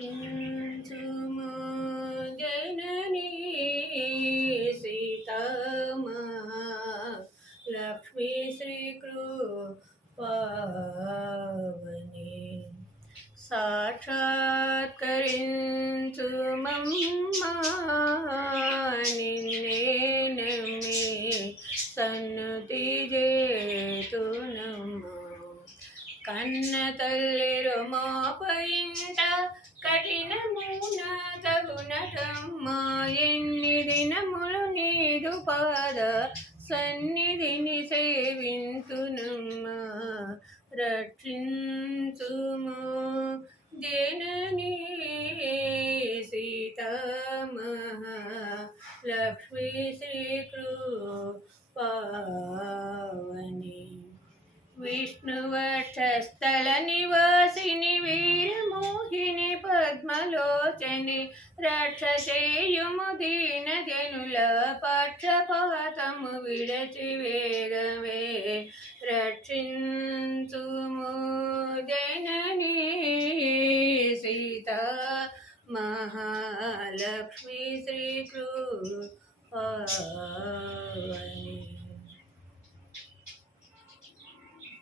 రక్షించుము జననీ సీతమా లక్ష్మీ శ్రీకృపావని సాక్షాత్కరించు మమ్మా కన్న తల్లిరు మాపయింట కఠినమున తగునటమ్మా ఎన్ని దినములు నీదు పాద సన్నిధిని సేవింతునమ్మా. రక్షించుము జననీ సీతమహ. లక్ష్మీ శ్రీకృపావని విష్ణువక్షస్థల నివాసిని వీరమోహిని పద్మలోచని రక్షసేయుము దీన జనుల పక్షపాతము విడచి వేగమే రక్షించుము జనని సీత మహాలక్ష్మి శ్రీకృపావని